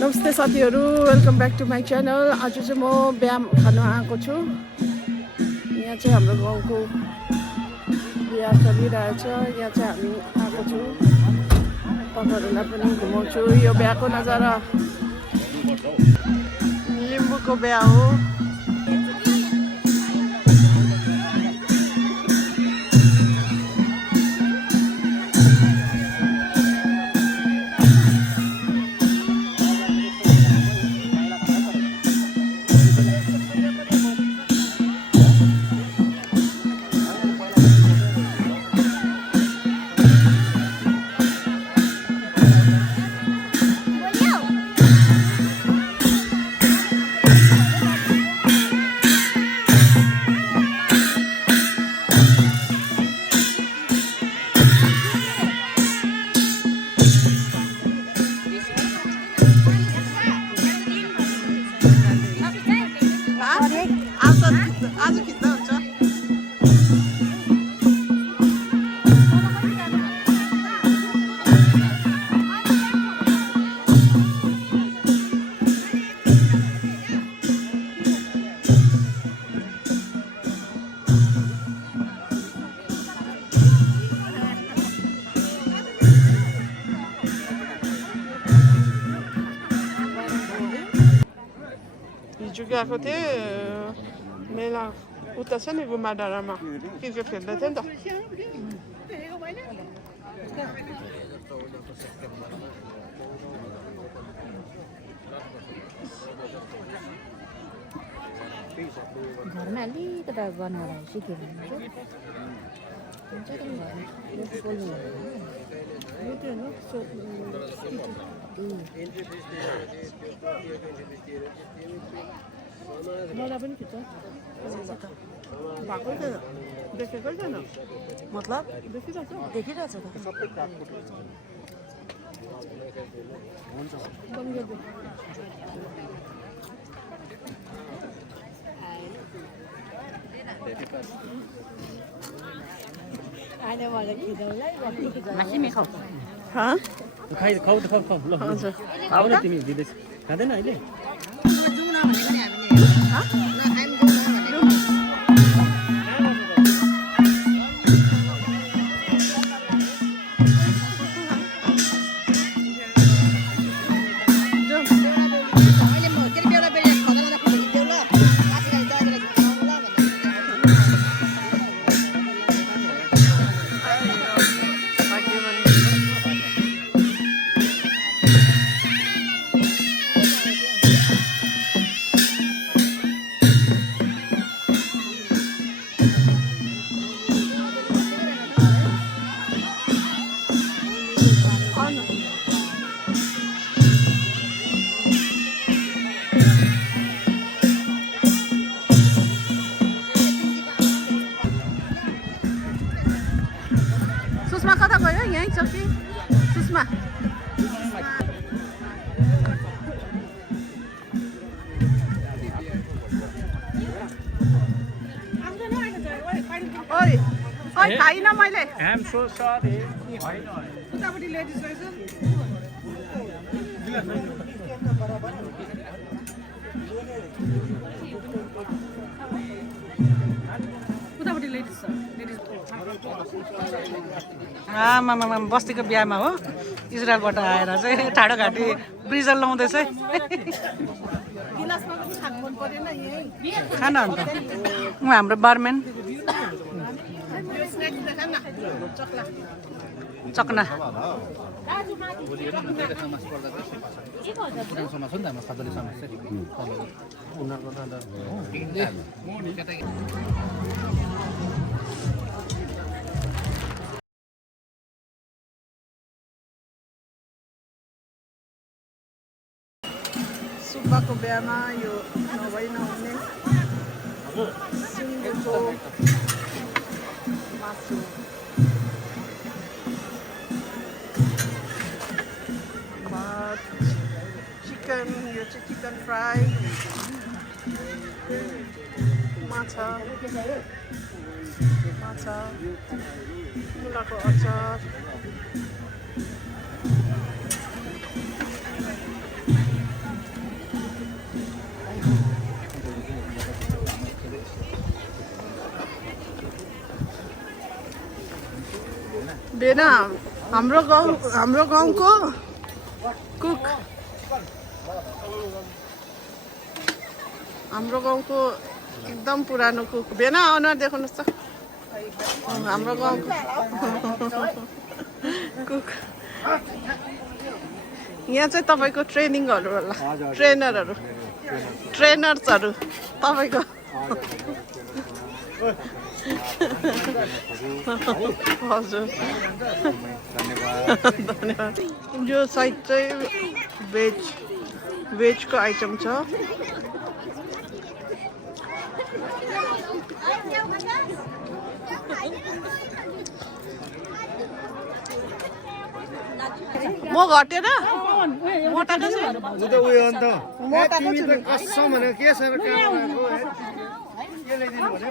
नमस्ते साथीहरू, welcome back to my channel. आज चाहिँ म बिहाम खान आएको छु। यहाँ चाहिँ हाम्रो गाउँको बिहा चलिरहेछ। यहाँ चाहिँ हामी आएको छु, तपाईँहरूलाई पनि घुमाउँछु। यो बिहाको नजारा लिम्बूको बिहा हो। हिजो गएको थिएँ मेला उता छ नि गुम्बा डाँडामा, क्रिकेट खेल्दै थियो नि त। घरमा अलिकता बनाएर सिक्यो भने मलाई पनि खिच्छ भएको छैन, देखेकै छैन। मतलब देखिरहेछ देखिरहेछ त मासिमी खाऊ खाऊ त खाऊ ल खाऊ न तिमी दिँदैछ खाँदैन अहिले सुषमा कता गयो? यहीँ छ कि सुषमा? ओइ ओइ खाइन मैले। I'm so sorry. उतापट्टि लेडिज रहेछ। उतापट्टि लेडिज छ। आमा बस्तीको बिहामा हो, इजरायलबाट आएर चाहिँ ठाडो घाँटी ब्रिजल लाउँदैछ है। खान अन्त उहाँ हाम्रो बारम्यान चकना सुब्बाको बिहामा यो नभई नहुने सिङ्गोको मासु, भात, चिकन, यो चाहिँ चिकन फ्राई, माछा, मुलाको अचार, बेना हाम्रो गाउँको कुक हाम्रो गाउँको एकदम पुरानो कुक बेना अनुहार देखाउनुहोस् त हाम्रो गाउँको कुक यहाँ चाहिँ तपाईँको ट्रेनिङहरू होला ट्रेनर्सहरू तपाईँको हजुर धन्यवाद यो साइड चाहिँ भेजको आइटम छ म घटेन मोटाको छु उयो अन्त तिमी त कसम भनेको के सर काम भएको के ल्याइदिनु भन्यो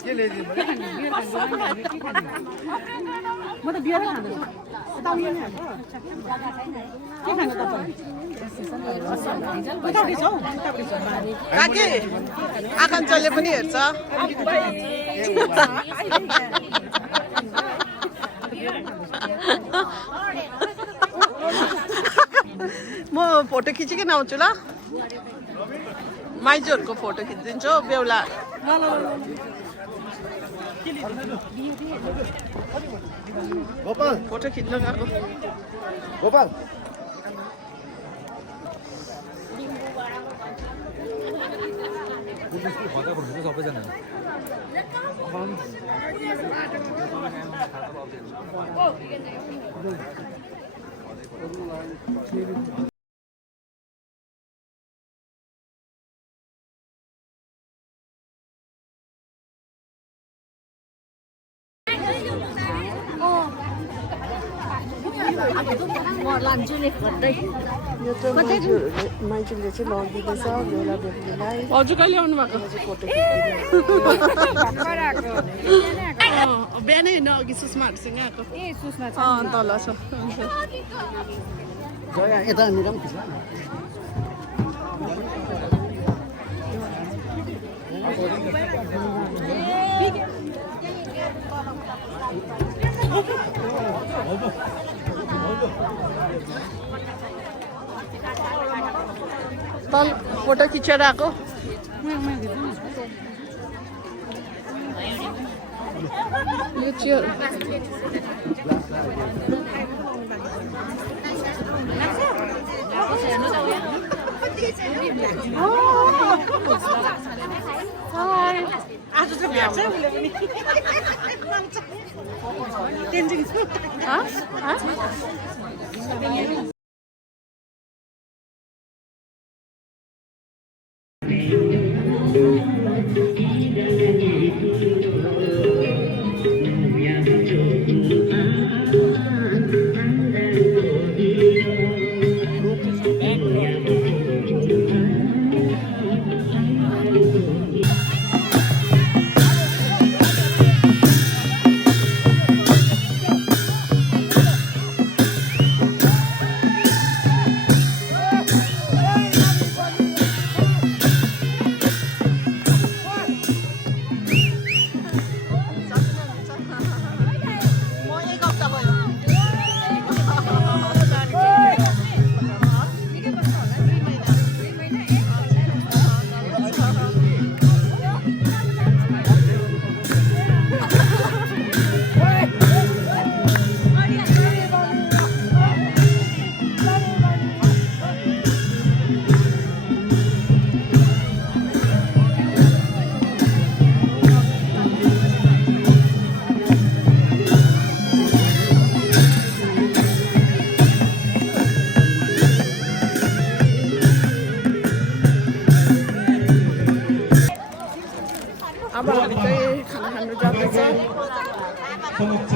के ल्याइदिनु भन्यो म त बियर खाँदैछु के खानु तपाईँ काके आकाङ्क्षाले पनि हेर्छ म फोटो खिचिकन आउँछु ल माइजूहरूको फोटो खिचिदिन्छु बेहुला गोपाल फोटो खिच्न गएको गोपाल सबैजना माइजूले चाहिँ लगिदिँदैछ बेहुला बेहुलीलाई हजुर कहिले आउनु भएको फोटो बिहानै हिँड्नु अघि सुषमाहरूसँग आएको तल छ यता निरम तल फोटो खिचेर आएको यो चेयर आज चाहिँ भेट्छ उसले पनि टेन्सन छु अब हामी चाहिँ खाना खानु जाँदैछ समक्ष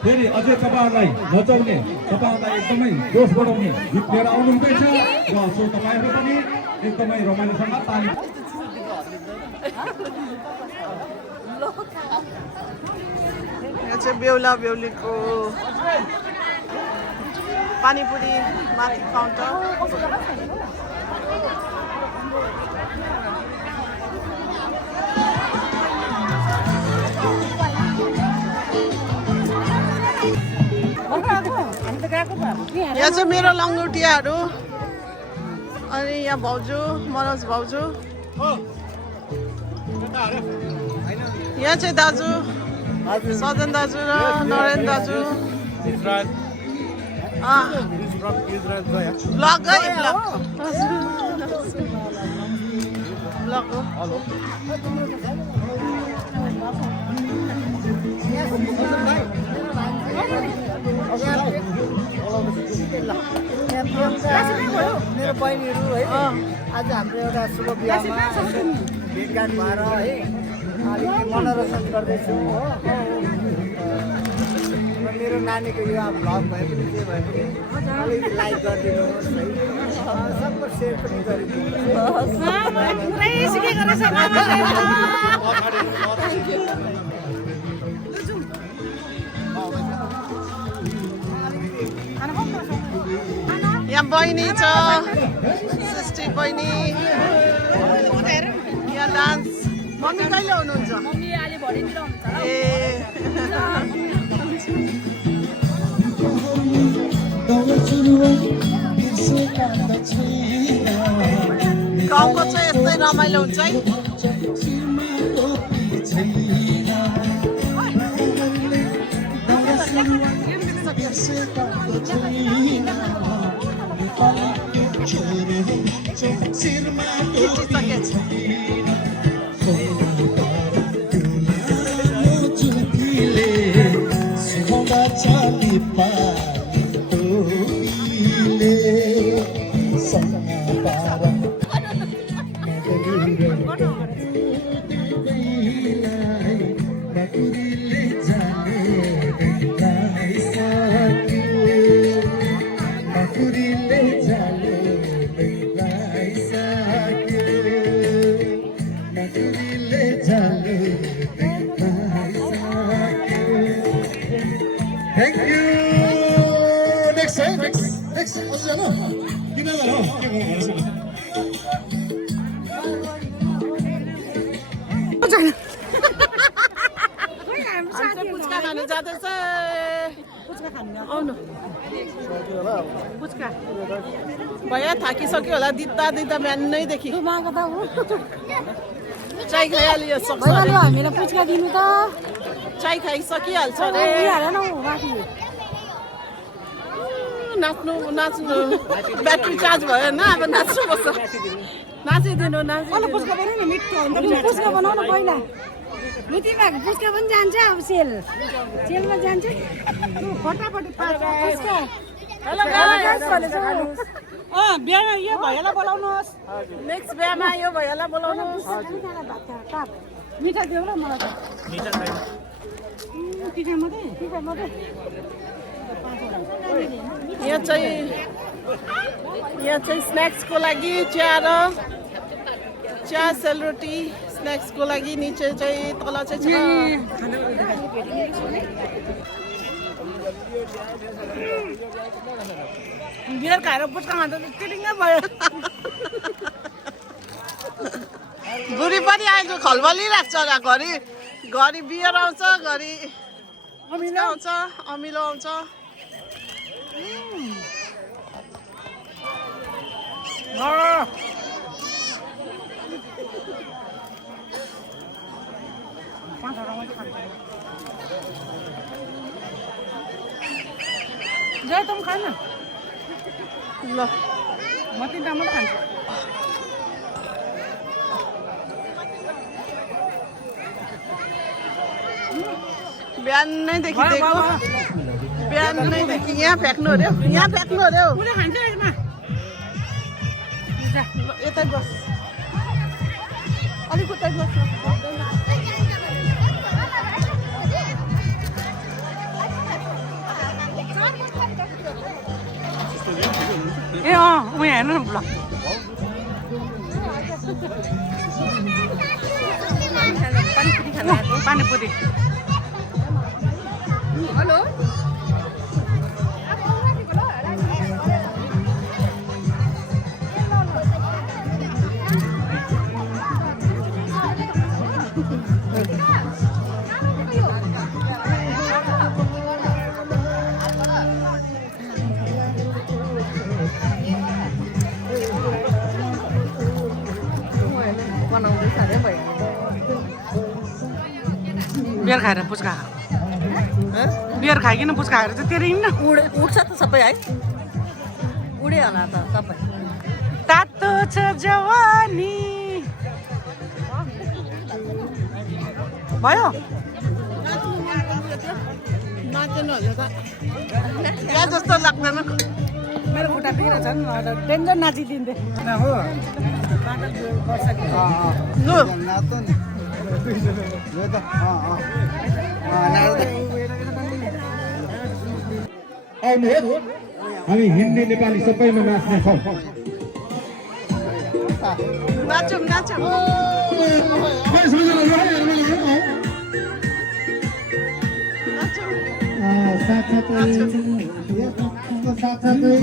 फेरि अझै तपाईँहरूलाई नचाउने तपाईँहरूलाई एकदमै जोस बढाउने गीत लिएर आउनु हुँदैछ र सो तपाईँहरू पनि एकदमै रमाइलोसँग ताली यहाँ चाहिँ बेहुला बेहुलीको पानीपुरी माथि काउन्टर यहाँ चाहिँ मेरो लङ्गुटियाहरू अनि यहाँ भाउजू मनोज भाउजू यहाँ चाहिँ दाजु सजन दाजु र नरेन दाजु ब्लग है ब्लग हो मेरो बहिनीहरू है आज हाम्रो एउटा शुभ बिहामा भेटघाट भएर है अलिकति मनोरञ्जन गर्दैछु हो र मेरो नानीको यो भ्लग भए पनि जे भए पनि अलिकति लाइक गरिदिनुहोस् है सबको सेयर पनि गरिदिनुहोस् यहाँ बहिनी छ सृष्टि बहिनी यहाँ डान्स मम्मी कहिले हुनुहुन्छ ए गाउँको चाहिँ यस्तै रमाइलो हुन्छ है पुच्का खानु जाँदैछ आउनु पुच्का भैया थाकिसक्यो होला दित्ता दित्ता बिहानैदेखि चाय खाइहाल्यो सक्छ हामीलाई पुच्का दिनु त चाय खाइसकिहाल्छ अरे नाच्नु नाच्नु ब्याट्री चार्ज भयो होइन अब नाच्नुपर्छ नाचिदिनु नाचिदिनु पुच्का बनाउनु पहिला मितिमा पुच्का पनि जान्छ अब सेलमा जान्छ फटाफटी बिहामा यो भैयालाई बोलाउनुहोस् नेक्स्ट बिहामा यो भैयालाई बोलाउनुहोस् मिठा दियो ल मलाई त पिठा मात्रै यहाँ चाहिँ स्न्याक्सको लागि चिया सेलरोटी स्न्याक्सको लागि निचे चाहिँ तल चाहिँ छ बियर खाएर पुच्का खाँदा त टिटिङ्गै भयो बुढी पनि आएछ खलबली राख्छ होला घरि घरि बियर आउँछ घरि अमिलो आउँछ अमिलो आउँछ जय तुम खान ल म तिनवटा मात्रै खान्छु बिहानैदेखि दिएको बिहानैदेखि यहाँ फ्याँक्नु अरे यहाँ फ्याँक्नु अरे पुरा खान्छ यसमा यतै बस अलिक उतै बस ए उयो हेर्नु न ल पानीपुरी हेलो बियर खाएर पुच्का बियर खाइकन पुच्का खाएर चाहिँ तेरो हिँड्न उठ्छ त सबै है उड्यो होला त सबै तातो छ जवानी भयो क्या जस्तो लाग्दैन मेरो खुट्टा बिग्रेको छ नि डेन्जर नाचिदिन्थे लु आउनुहोस् हामी हिन्दी नेपाली सबैमा नाच्ने छौँ नाचौँ नाचौँ साथसाथै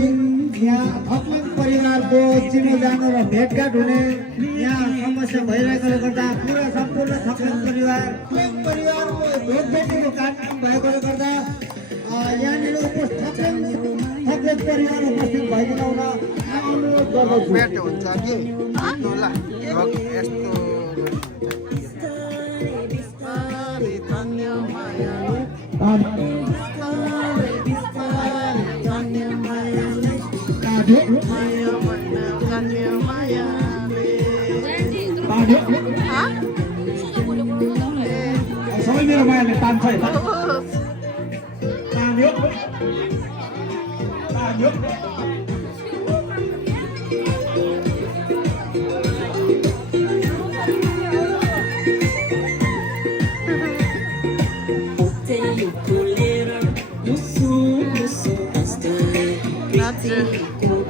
यहाँ थप्पन परिवारको चिनो जानु र भेटघाट हुने यहाँ समस्या भइरहेकोले गर्दा पुरा सम्पूर्ण थप्पन परिवार परिवारको भेटभेटीको कार्यक्रम भएकोले गर्दा यहाँनिर थप्पन परिवार उपस्थित भइदिन अनुरोध गर्दछु हुन्छ कि यस्तो सबै मेरो मायाले तान्छ है नाच्छ